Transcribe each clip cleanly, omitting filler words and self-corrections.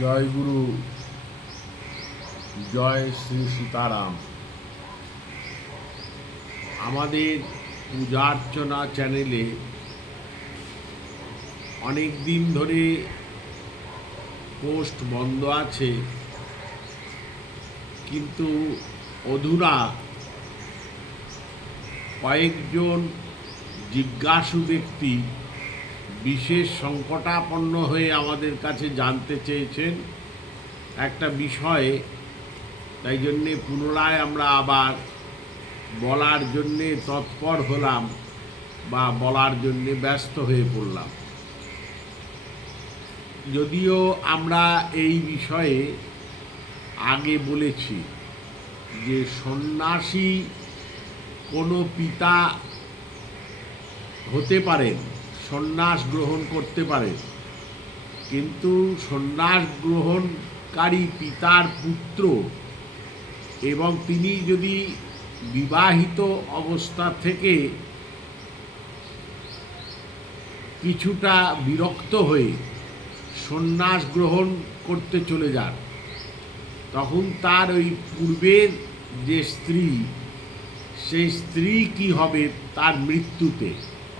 জয় গুরু, জয় শ্রী সীতারাম। আমাদের পূজার্চনা চ্যানেলে অনেক দিন ধরে পোস্ট বন্ধ আছে, কিন্তু অধুনা কয়েকজন জিজ্ঞাসু ব্যক্তি বিশেষ সংকটাপন্ন হয়ে আমাদের কাছে জানতে চেয়েছেন একটা বিষয়ে। তাই জন্যে পুনরায় আমরা আবার বলার জন্যে তৎপর হলাম বা বলার জন্যে ব্যস্ত হয়ে পড়লাম। যদিও আমরা এই বিষয়ে আগে বলেছি যে সন্ন্যাসী কোনো পিতা হতে পারেন, সন্ন্যাস গ্রহণ করতে পারেন, কিন্তু সন্ন্যাস গ্রহণকারী পিতার পুত্র এবং তিনি যদি বিবাহিত অবস্থা থেকে কিছুটা বিরক্ত হয়ে সন্ন্যাস গ্রহণ করতে চলে যান, তখন তার ওই পূর্বের যে স্ত্রী, সেই স্ত্রী কি হবে তার মৃত্যুতে,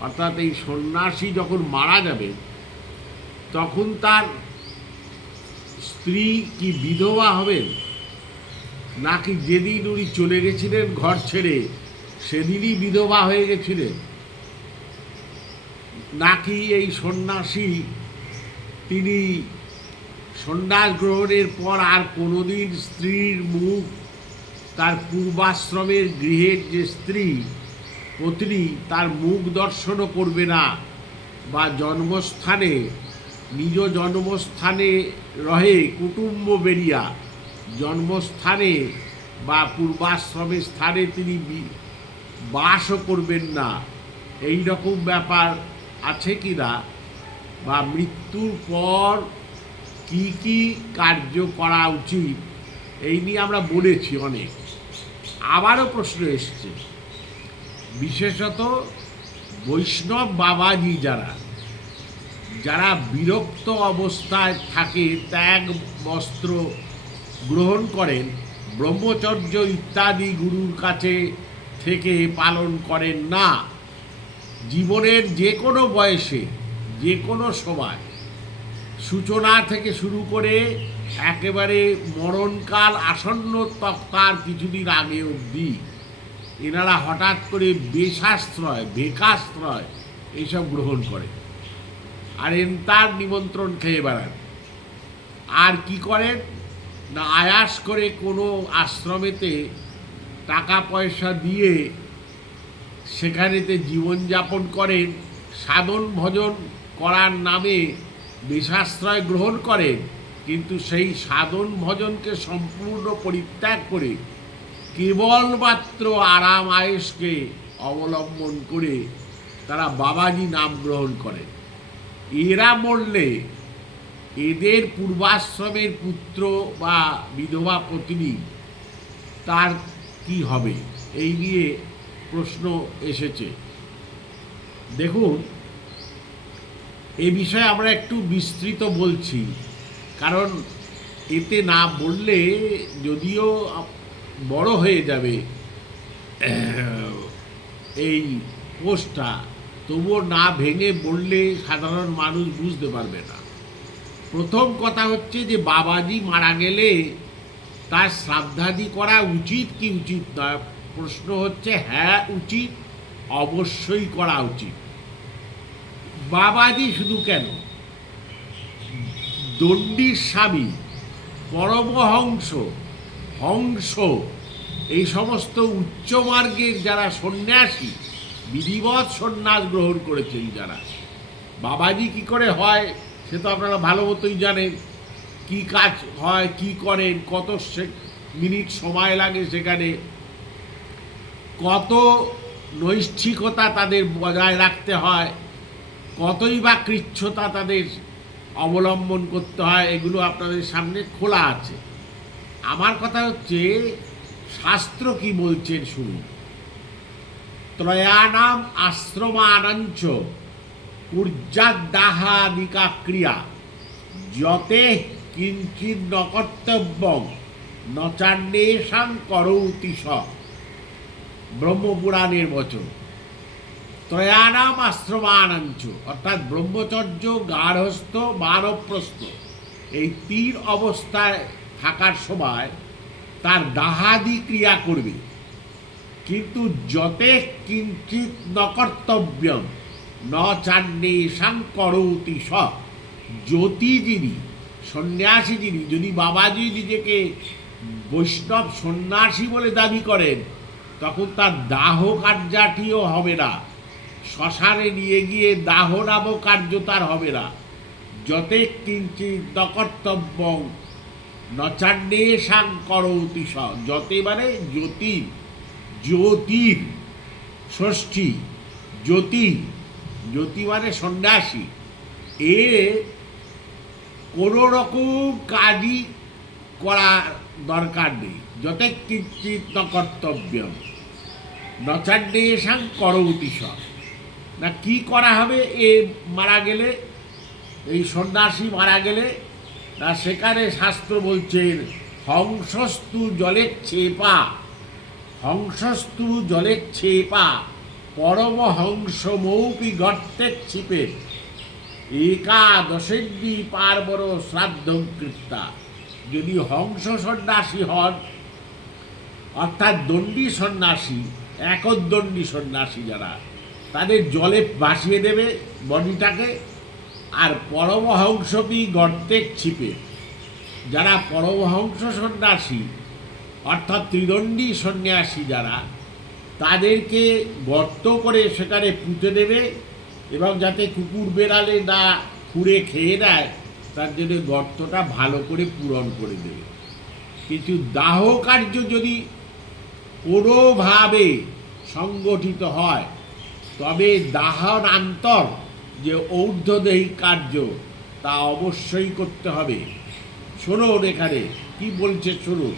অর্থাৎ এই সন্ন্যাসী যখন মারা যাবে তখন তার স্ত্রী কি বিধবা হবেন, নাকি যেদিন উনি চলে গেছিলেন ঘর ছেড়ে সেদিনই বিধবা হয়ে গেছিলেন, নাকি এই সন্ন্যাসী তিনি সন্ন্যাস গ্রহণের পর আর কোনোদিন স্ত্রীর মুখ, তার পূর্বাশ্রমের গৃহের যে স্ত্রী পত্নী তার মুখ দর্শনও করবে না, বা জন্মস্থানে নিজ জন্মস্থানে রহে কুটুম্ব বেরিয়া জন্মস্থানে বা পূর্বাশ্রমের স্থানে তিনি বাসও করবেন না, এই রকম ব্যাপার আছে কি না, বা মৃত্যুর পর কি কি কার্য করা উচিত, এই নিয়ে আমরা বলেছি অনেক। আবারও প্রশ্ন এসছে, বিশেষত বৈষ্ণব বাবাজি যারা বিরক্ত অবস্থায় থাকে, ত্যাগ বস্ত্র গ্রহণ করেন, ব্রহ্মচর্য ইত্যাদি গুরুর কাছে থেকে পালন করেন না, জীবনের যে কোনো বয়সে যে কোনো সময় সূচনা থেকে শুরু করে একেবারে মরণকাল আসন্ন তার কিছুদিন আগে অবধি এনারা হঠাৎ করে বেশাশ্রয় বেকাশ্রয় এইসব গ্রহণ করে, আর তার নিমন্ত্রণ খেয়ে বেড়ান। আর কি করেন না, আয়াস করে কোনো আশ্রমেতে টাকা পয়সা দিয়ে সেখানেতে জীবনযাপন করেন, সাধন ভজন করার নামে বেশাশ্রয় গ্রহণ করেন, কিন্তু সেই সাধন ভজনকে সম্পূর্ণ পরিত্যাগ করে কেবলমাত্র আরাম আয়েশকে অবলম্বন করে তারা বাবাজি নাম গ্রহণ করেন। এরা মরলে এদের পূর্বাশ্রমের পুত্র বা বিধবা পত্নী তার কি হবে, এই নিয়ে প্রশ্ন এসেছে। দেখুন, এ বিষয়ে আমরা একটু বিস্তৃত বলছি, কারণ এতে না বললে যদিও বড় হয়ে যাবে এই পোস্টটা, তবুও না ভেঙে বললে সাধারণ মানুষ বুঝতে পারবে না। প্রথম কথা হচ্ছে যে বাবাজি মারা গেলে তার শ্রাদ্ধাদি করা উচিত কি উচিত নয়, প্রশ্ন হচ্ছে হ্যাঁ উচিত, অবশ্যই করা উচিত। বাবাজি শুধু কেন, দণ্ডীর স্বামী, পরমহংস, হংস, এই সমস্ত উচ্চমার্গের যারা সন্ন্যাসী, বিধিবৎ সন্ন্যাস গ্রহণ করেছেন যারা, বাবাজি কি করে হয় সে তো আপনারা ভালো মতোই জানেন। কি কাজ হয়, কি করেন, কত মিনিট সময় লাগে, সেখানে কত নৈষ্ঠিকতা তাদের বজায় রাখতে হয়, কতই বা কৃচ্ছতা তাদের অবলম্বন করতে হয়, এগুলো আপনাদের সামনে খোলা আছে। আমার কথা হচ্ছে শাস্ত্র কি বলছেন শুনুন। ত্রয়ানাম আশ্রমানাঞ্চ কুর্যাদাহাদিকা ক্রিয়া যতে কিঞ্চিৎ ন কর্তব্যং ন চান্ডেশাং করৌতি স। ব্রহ্মপুরাণের বচন। ত্রয়ানাম আশ্রমানাঞ্চ, অর্থাৎ ব্রহ্মচর্য, গার্হস্থ, বানপ্রস্থ, এই 3 অবস্থায় থাকার সময় তার দাহাদি ক্রিয়া করবে, কিন্তু যতে কিঞ্চিৎ ন কর্তব্যম ন চান্ডেশাং করৌতি স। জ্যোতি যিনি, সন্ন্যাসী যিনি, যদি বাবাজি নিজেকে বৈষ্ণব সন্ন্যাসী বলে দাবি করেন, তখন তার দাহ কার্যটিও হবে না, শ্মশানে নিয়ে গিয়ে দাহ নামক কার্য তার হবে না। যতে কিঞ্চিৎ ন কর্তব্যং ন চান্ডেশাং করৌতি স। যতে মানে জ্যোতির, জ্যোতির ষষ্ঠী, জ্যোতি, জ্যোতি মানে সন্ন্যাসী, এ কোনো রকম কাজই করা দরকার নেই। যতে কিঞ্চিৎ ন কর্তব্যম ন চান্ডেশাং করৌতি স। না কি করা হবে এ মারা গেলে, এই সন্ন্যাসী মারা গেলে? না সেখানে শাস্ত্র বলছেন হংসস্তু জলেক্ষেপা, হংসস্তু জলেক্ষেপা পরমহংসমৌপি গর্তে ক্ষিপে একাদশেদ্বি পার্বর শ্রাদ্ধং কৃত্তা। যদি হংস সন্ন্যাসী হন, অর্থাৎ দণ্ডী সন্ন্যাসী, একদণ্ডী সন্ন্যাসী যারা, তাদের জলে ভাসিয়ে দেবে বডিটাকে, আর পরমহংসপি গর্তে ছিপে, যারা পরমহংস সন্ন্যাসী অর্থাৎ ত্রিদণ্ডী সন্ন্যাসী যারা, তাদেরকে গর্ত করে সেখানে পুঁতে দেবে, এবং যাতে কুকুর বেড়ালে না খুঁড়ে খেয়ে নেয় তার জন্য গর্তটা ভালো করে পূরণ করে দেবে। কিন্তু দাহ কার্য যদি কোনোভাবে সংগঠিত হয়, তবে দাহনান্তর যে ঊর্ধ্বদেহী কার্য তা অবশ্যই করতে হবে। শুনুন এখানে কি বলছে, শুনুন।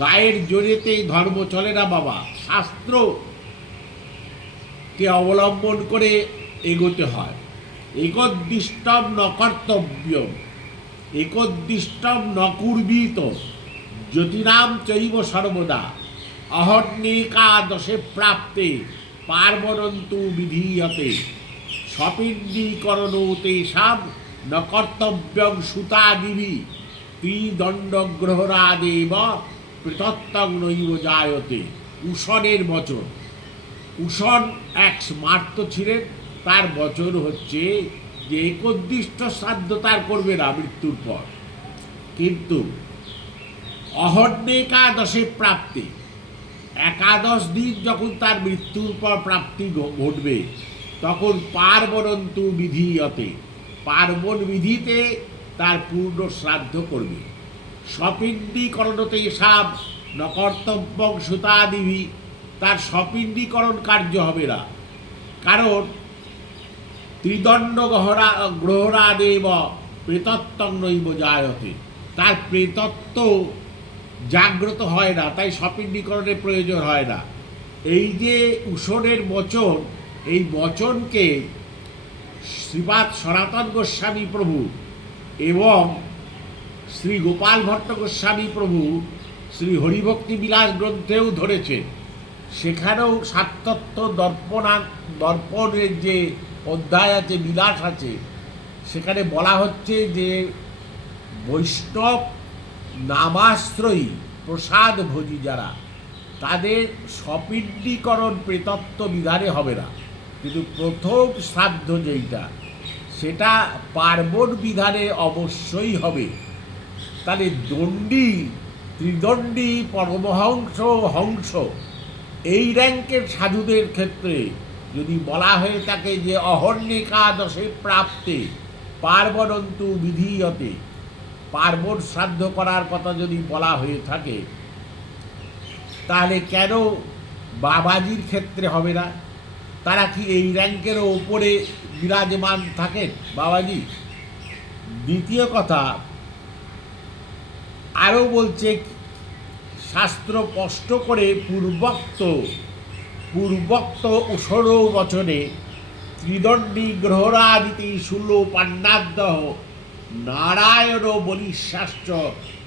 গায়ের জোরেতেই ধর্ম চলে না বাবা, শাস্ত্রকে অবলম্বন করে এগোতে হয়। একোদ্দিষ্টম ন কর্তব্যম একোদ্দিষ্টম ন কুর্বীত জ্যোতিরাম চৈব সর্বদা অহর্ণিকাদশে প্রাপ্তে পার্বণন্তু বিধীয়তে স্বপিণ্ডীকরণো তেষাং ন কর্তব্যং সুতাদিভি ত্রিদণ্ডগ্রহরাদেব পৃথক্তং নৈব জায়তে। উষণের বচন। উষণ এক স্মার্ত ছিলেন, তার বচন হচ্ছে যে একোদ্দিষ্ট শ্রাদ্ধ তার করবে না মৃত্যুর পর, কিন্তু অহর্ণিকাদশে প্রাপ্তি, 11 দিন যখন তার মৃত্যুর পর প্রাপ্তি ঘটবে, তখন পার্বণন্তু বিধীয়তে, পার্বণ বিধিতে তার পূর্ণ শ্রাদ্ধ করবে। স্বপিণ্ডীকরণতে সাব ন কর্তব্যং সুতাদিভি, তার স্বপিণ্ডীকরণ কার্য হবে না, কারণ ত্রিদণ্ড গ্রহরাদেব প্রেতত্বং নৈব জায়তে, তার প্রেতত্ব জাগ্রত হয় না, তাই স্বপিণ্ডীকরণের প্রয়োজন হয় না। এই যে উষণের বচন, এই বচনকে শ্রীপাদ সনাতন গোস্বামী প্রভু এবং শ্রী গোপাল ভট্ট গোস্বামী প্রভু শ্রী হরিভক্তি বিলাস গ্রন্থেও ধরেছেন। সেখানেও সাততত্ত্ব দর্পণের যে অধ্যায় আছে, বিলাস আছে, সেখানে বলা হচ্ছে যে বৈষ্ণব নামাশ্রয়ী প্রসাদ ভোজী যারা, তাদের স্বপিণ্ডীকরণ প্রেতত্ব বিধানে হবে না, কিন্তু প্রথম শ্রাদ্ধ যেইটা, সেটা পার্বণ বিধানে অবশ্যই হবে। তাহলে দণ্ডী, ত্রিদণ্ডী, পরমহংস, হংস, এই র্যাঙ্কের সাধুদের ক্ষেত্রে যদি বলা হয়ে থাকে যে অহর্ণিকাদশে প্রাপ্তে পার্বণন্তু বিধীয়তে, পার্বণ শ্রাদ্ধ করার কথা যদি বলা হয়ে থাকে, তাহলে কেন বাবাজির ক্ষেত্রে হবে না? তারা কি এই র্যাঙ্কেরও ওপরে বিরাজমান থাকেন বাবাজি? দ্বিতীয় কথা আরও বলছে শাস্ত্র স্পষ্ট করে পূর্বোক্ত উষর বচনে ত্রিদণ্ডী গ্রহরাদিতি শূল পান্নাদ্যহ নারায়ণ বলিশাস্ত্র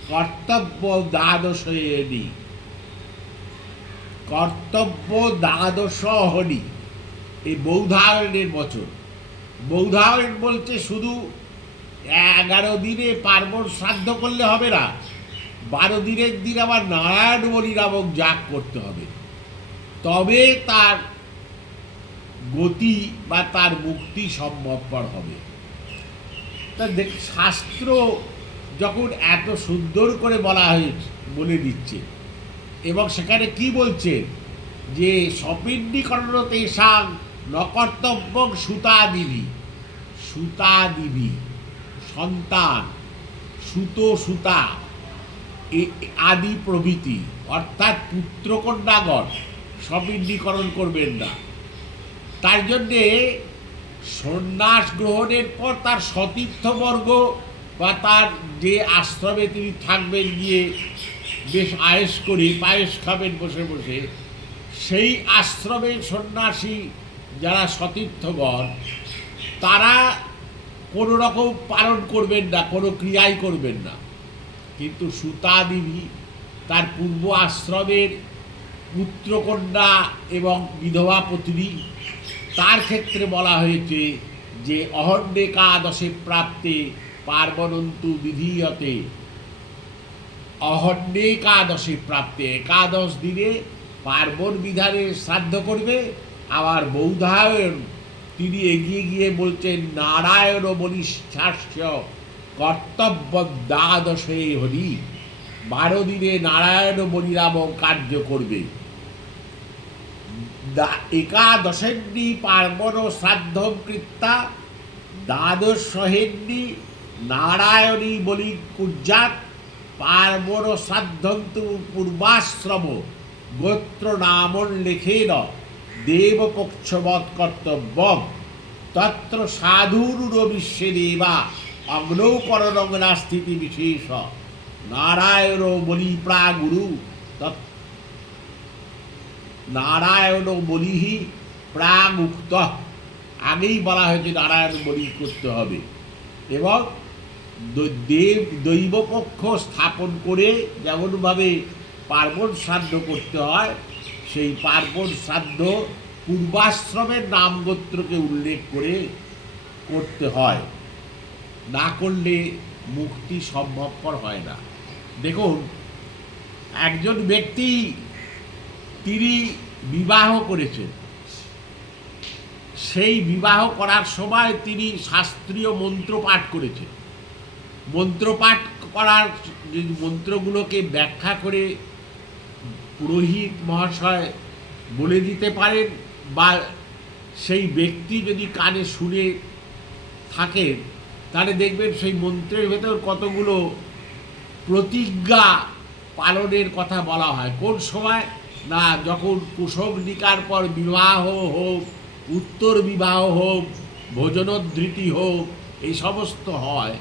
কর্তব্য দ্বাদশনি। কর্তব্য দ্বাদশহনি এই বৌধায়নের বচন। বৌধায়ন বলছে শুধু 11 দিনে পার্বণ শ্রাদ্ধ করলে হবে না, 12 দিনের দিন আবার নারায়ণ বলি নামক যাগ করতে হবে, তবে তার গতি বা তার মুক্তি সম্ভবপর হবে। তা শাস্ত্র যখন এত সুন্দর করে বলে দিচ্ছে, এবং সেখানে কি বলছে যে সপিণ্ডীকরণ তেষাং নকর্তব্য সুতাদিবি। সুতাদিবি সন্তান, সুতা আদি প্রভৃতি, অর্থাৎ পুত্রকন্যাগণ সপিণ্ডীকরণ করবেন না। তার জন্যে সন্ন্যাস গ্রহণের পর তার সতীর্থবর্গ বা তার যে আশ্রমে তিনি থাকবেন, গিয়ে বেশ আয়েস করে পায়েস খাবেন বসে বসে, সেই আশ্রমের সন্ন্যাসী যারা সতীর্থগণ তারা কোনো রকম পালন করবেন না, কোনো ক্রিয়াই করবেন না। কিন্তু সুতাদিবি তার পূর্ব আশ্রমের পুত্রকন্যা এবং বিধবা পত্নী, তার ক্ষেত্রে বলা হয়েছে যে অহন্যেকাদশে প্রাপ্তে পার্বণন্তু বিধীয়তে। অহন্যেকাদশে প্রাপ্তে, 11 দিনে পার্বণ বিধানে শ্রাদ্ধ করবে। আবার বৌধায়ন তিনি এগিয়ে গিয়ে বলছেন নারায়ণ বলিশাস্য কর্তব্য দ্বাদশে হরি, 12 দিনে নারায়ণ বলি নামক কার্য করবে। 11 পার্বণ শ্রাদ্ধ কৃত্তা দ্বাদশহেন্নি নারায়ণী বলি কুর্যাৎ পার্বণ শ্রাদ্ধন্তু পূর্বাশ্রম গোত্র নামোল্লেখেন দেবপক্ষবৎ কর্তব্যম তত্র সাধুরুরবিশ্বে দেবা অগ্নৌকরণং নাস্তিতি বিশেষ নারায়ণ বলি প্রাগুরু নারায়ণ বলিহি প্রাগুক্ত। আগেই বলা হয়েছে নারায়ণ বলি করতে হবে, এবং দৈবপক্ষ স্থাপন করে যেমনভাবে পার্বণ শ্রাদ্ধ করতে হয়, সেই পার্বণ শ্রাদ্ধ পূর্বাশ্রমের নামগোত্রকে উল্লেখ করে করতে হয়, না করলে মুক্তি সম্ভবপর হয় না। দেখুন, একজন ব্যক্তি তিনি বিবাহ করেছেন, সেই বিবাহ করার সময় তিনি শাস্ত্রীয় মন্ত্র পাঠ করেছেন। মন্ত্রপাঠ করার যে মন্ত্রগুলোকে ব্যাখ্যা করে পুরোহিত মহাশয় বলে দিতে পারেন, বা সেই ব্যক্তি যদি কানে শুনে থাকেন, তাহলে দেখবেন সেই মন্ত্রের ভেতর কতগুলো প্রতিজ্ঞা পালনের কথা বলা হয়। কোন সময় না, যখন কুশগ্নিকার পর বিবাহ হোক, উত্তর বিবাহ হোক, ভোজনোদ্ধৃতি হোক, এই সমস্ত হয়,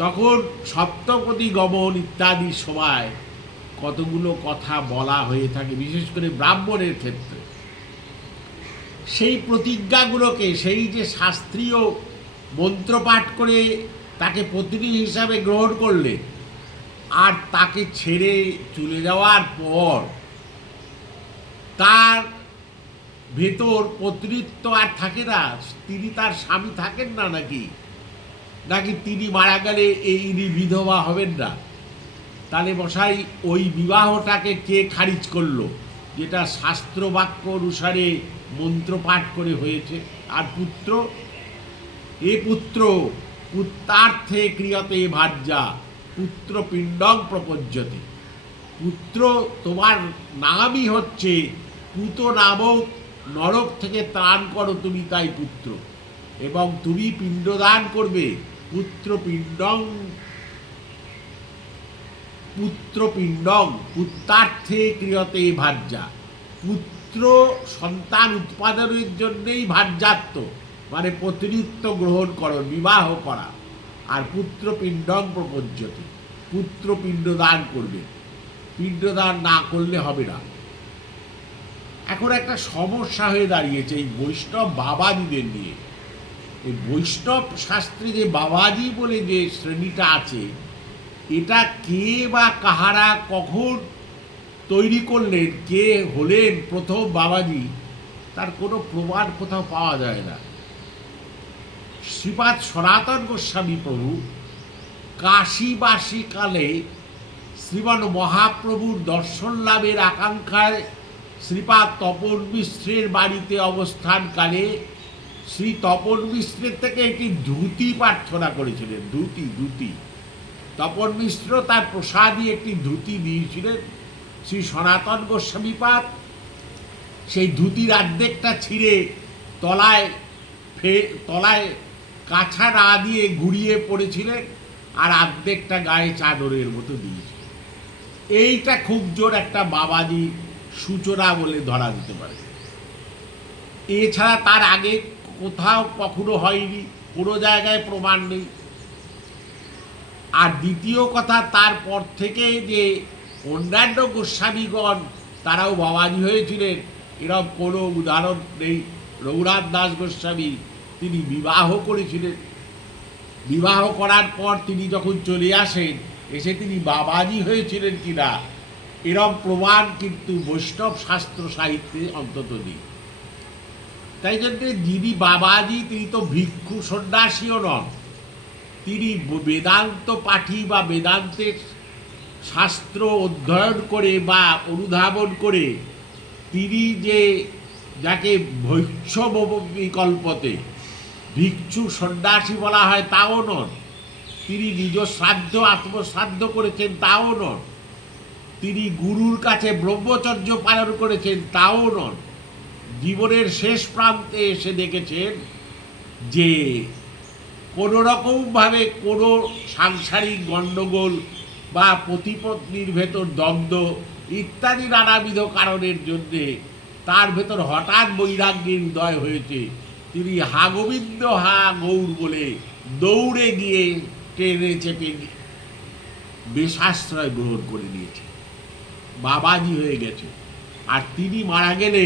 তখন সপ্তপদী গমন ইত্যাদি সময় কতগুলো কথা বলা হয়ে থাকে, বিশেষ করে ব্রাহ্মণের ক্ষেত্রে। সেই প্রতিজ্ঞাগুলোকে, সেই যে শাস্ত্রীয় মন্ত্রপাঠ করে তাকে পত্নী হিসাবে গ্রহণ করলে, আর তাকে ছেড়ে চলে যাওয়ার পর তার ভেতর পত্নীত্ব আর থাকে না, তিনি তার স্বামী থাকেন না, নাকি তিনি মারা গেলে ইনি বিধবা হবেন না। তাহলে মশাই, ওই বিবাহটাকে কে খারিজ করলো, যেটা শাস্ত্রবাক্য অনুসারে মন্ত্রপাঠ করে হয়েছে? আর পুত্র, পুত্রার্থে ক্রিয়তে ভার্যা পুত্র পিণ্ডং প্রপজ্যতে। পুত্র তোমার নামই হচ্ছে পুত নামক নরক থেকে ত্রাণ করো তুমি, তাই পুত্র, এবং তুমি পিণ্ডদান করবে। পুত্রপিণ্ডং পুত্রার্থে ক্রিয়তে ভার্যা। পুত্র সন্তান উৎপাদনের জন্যেই ভার্যাত্ব, মানে পত্নীত্ব গ্রহণ করো, বিবাহ করা। আর পুত্রপিণ্ডং প্রপজ্যতে, পুত্র পিণ্ডদান করবে। পিণ্ডদান না করলে হবে না। এখন একটা সমস্যা হয়ে দাঁড়িয়েছে এই বৈষ্ণব বাবাজিদের নিয়ে। এই বৈষ্ণব শাস্ত্রে যে বাবাজি বলে যে শ্রেণীটা আছে, এটা কে বা কাহারা কখন তৈরি করলেন, কে হলেন প্রথম বাবাজি, তার কোনো প্রমাণ কোথাও পাওয়া যায় না। শ্রীপাদ সনাতন গোস্বামী প্রভু কাশীবাসী কালে শ্রীমান মহাপ্রভুর দর্শন লাভের আকাঙ্ক্ষায় শ্রীপাদ তপন মিশ্রের বাড়িতে অবস্থানকালে শ্রী তপন মিশ্রের থেকে একটি ধুতি প্রার্থনা করেছিলেন। ধুতি তপন মিশ্র তার প্রসাদী একটি ধুতি দিয়েছিলেন। শ্রী সনাতন গোস্বামীপাদ সেই ধুতির অর্ধেকটা ছিঁড়ে তলায় কাছা না দিয়ে ঘুরিয়ে পড়েছিলেন, আর অর্ধেকটা গায়ে চাদরের মতো দিয়েছিলেন। এইটা খুব জোর একটা বাবাজি সূচনা বলে ধরা দিতে পারে। এছাড়া তার আগে কোথাও কখনো হয়নি, কোনো জায়গায় প্রমাণ নেই। আর দ্বিতীয় কথা, তারপর থেকে যে অন্যান্য গোস্বামীগণ তারাও বাবাজি হয়েছিলেন, এরকম কোনো উদাহরণ নেই। রঘুনাথ দাস গোস্বামী তিনি বিবাহ করেছিলেন, বিবাহ করার পর তিনি যখন চলে আসেন, এসে তিনি বাবাজি হয়েছিলেন কিনা এরকম প্রমাণ কিন্তু বৈষ্ণব শাস্ত্র সাহিত্যে অন্তত নেই। তাই জন্য যিনি বাবাজি তিনি তো ভিক্ষু সন্ন্যাসীও নন, তিনি বেদান্ত পাঠী বা বেদান্তের শাস্ত্র অধ্যয়ন করে বা অনুধাবন করে তিনি যে যাকে ভৈষ্যব বিকল্পতে ভিক্ষু সন্ন্যাসী বলা হয় তাও নন, তিনি নিজ শ্রাদ্ধ আত্মশ্রাদ্ধ করেছেন তাও নন, তিনি গুরুর কাছে ব্রহ্মচর্য পালন করেছেন তাও নন। জীবনের শেষ প্রান্তে এসে দেখেছেন যে কোনো রকমভাবে কোনো সাংসারিক গণ্ডগোল বা পতিপত্নীর ভেতর দ্বন্দ্ব ইত্যাদি নানাবিধ কারণের জন্যে তার ভেতর হঠাৎ বৈরাগ্যের উদয় হয়েছে। তিনি হা গোবিন্দ হা গৌর বলে দৌড়ে গিয়ে ট্রেনে চেপে বেশাশ্রয় গ্রহণ করে নিয়েছে, বাবাজি হয়ে গেছে। আর তিনি মারা গেলে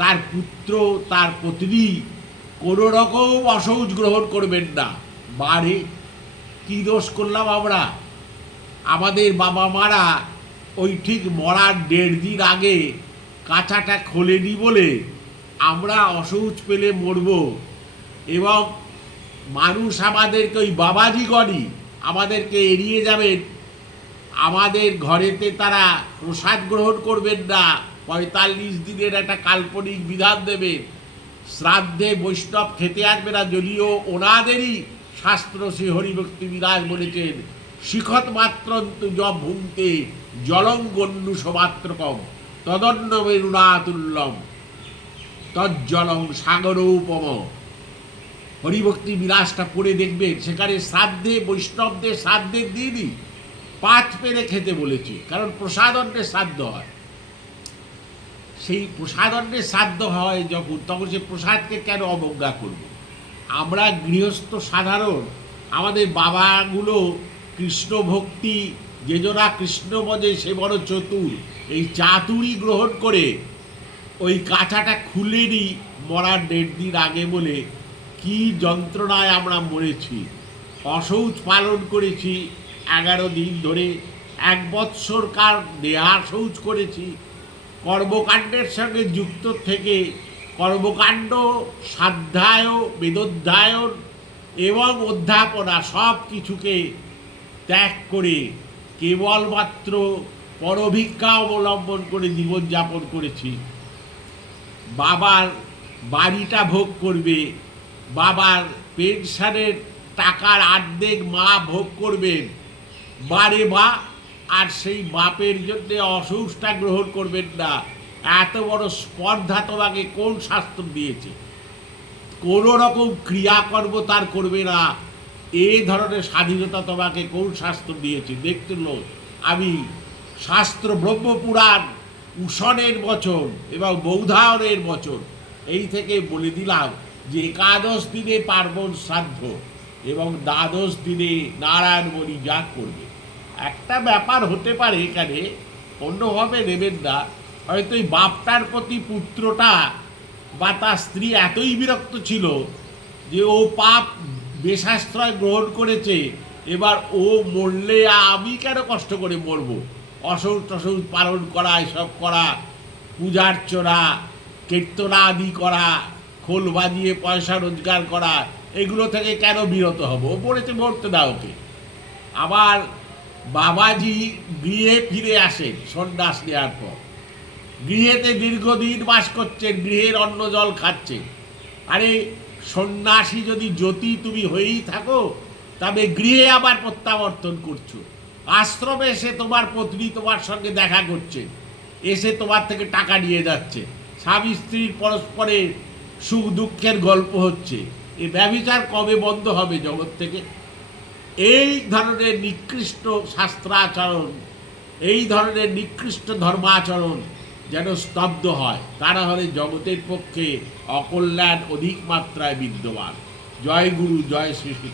তার পুত্র তার পত্নী কোনো রকম অসৌচ গ্রহণ করবেন না। বাড়ে কী দোষ করলাম আমরা? আমাদের বাবা মারা ওই ঠিক মরার 1.5 দিন আগে কাঁচাটা খোলেনি বলে আমরা অসৌচ পেলে মরব, এবং মানুষ আমাদেরকে ওই বাবাজিগণই আমাদেরকে এড়িয়ে যাবেন, আমাদের ঘরেতে তারা প্রসাদ গ্রহণ করবেন না, 45 দিনের একটা কাল্পনিক বিধান দেবেন, শ্রাদ্ধে বৈষ্ণব খেতে আসবে না, যদিও ওনাদেরই শাস্ত্র শ্রী হরিভক্তি বিলাস বলেছেন শিখত মাত্রন্তু জব ভুংতে জলঙ্গন্যু সমাত্রকম তদন্ন মেরুণাতুল্যম তজ্জলং সাগরৌপম। হরিভক্তি বিলাসটা পড়ে দেখবেন, সেখানে শ্রাদ্ধে বৈষ্ণবদের শ্রাদ্ধের দিনই 5 পেরে খেতে বলেছে, কারণ প্রসাদন্নের শ্রাদ্ধ হয়। সেই প্রসাদন্নের শ্রাদ্ধ হয় যখন, তখন সে প্রসাদকে কেন অবজ্ঞা করব? আমরা গৃহস্থ সাধারণ, আমাদের বাবাগুলো কৃষ্ণ ভক্তি যে জনা কৃষ্ণ বজে সে বড় চতুর, এই চাতুরি গ্রহণ করে ওই কাঁচাটা খুলেনি মরার 1.5 দিন আগে বলে কি যন্ত্রণায় আমরা মরেছি। অশৌচ পালন করেছি 11 দিন ধরে, 1 বৎসরকাল দেহা শৌচ করেছি। কর্মকাণ্ডের সঙ্গে যুক্ত থেকে কর্মকাণ্ড, স্বাধ্যায়, বেদোধ্যায়ন এবং অধ্যাপনা সব কিছুকে ত্যাগ করে কেবলমাত্র পরভিক্ষা অবলম্বন করে জীবনযাপন করেছি। বাবার বাড়িটা ভোগ করবে, বাবার পেনশনের টাকার অর্ধেক মা ভোগ করবেন, বারে বা, আর সেই বাপের জন্য অসৌচটা গ্রহণ করবেন না। এত বড় স্পর্ধা তোমাকে কোন শাস্ত্র দিয়েছে? কোনো রকম ক্রিয়াকর্ম তার করবে না, এই ধরনের স্বাধীনতা তোমাকে কোন শাস্ত্র দিয়েছে? দেখতে লো, আমি শাস্ত্র ব্রহ্মপুরাণ উষণের বচন এবং বৌধায়নের বচন এই থেকে বলে দিলাম যে 11 দিনে পার্বণ শ্রাদ্ধ এবং 12 দিনে নারায়ণ বলি যা করবে। একটা ব্যাপার হতে পারে এখানে, অন্যভাবে নেবেন না, হয়তো এই বাপটার প্রতি পুত্রটা বা তার স্ত্রী এতই বিরক্ত ছিল যে ও পাপ বেশাশ্রয় গ্রহণ করেছে, এবার ও মরলে আমি কেন কষ্ট করে মরবো, অসৌচ টসৌচ পালন করা, এসব করা, পূজার্চনা, কীর্তনা আদি করা, খোল বাজিয়ে পয়সা রোজগার করা, এগুলো থেকে কেন বিরত হবো, ও পড়েছে মরতে দাও ওকে। আবার বাবাজি গৃহে ফিরে আসেন সন্ন্যাস নেওয়ার পর, গৃহেতে দীর্ঘদিন বাস করছেন, গৃহের অন্ন জল খাচ্ছেন। আরে সন্ন্যাসী যদি জ্যোতি তুমি হয়েই থাকো, তবে গৃহে আবার প্রত্যাবর্তন করছো, আশ্রমে এসে তোমার পত্নী তোমার সঙ্গে দেখা করছে, এসে তোমার থেকে টাকা নিয়ে যাচ্ছে, স্বামী স্ত্রীর পরস্পরের সুখ দুঃখের গল্প হচ্ছে, এ ব্যভিচার কবে বন্ধ হবে জগৎ থেকে? এই ধরনের নিকৃষ্ট শাস্ত্রাচরণ, এই ধরনের নিকৃষ্ট ধর্মাচরণ যেন স্তব্ধ হয়, তা না হলে জগতের পক্ষে অকল্যাণ অধিক মাত্রায় বিদ্যমান। জয় গুরু, জয় শ্রী সীতা।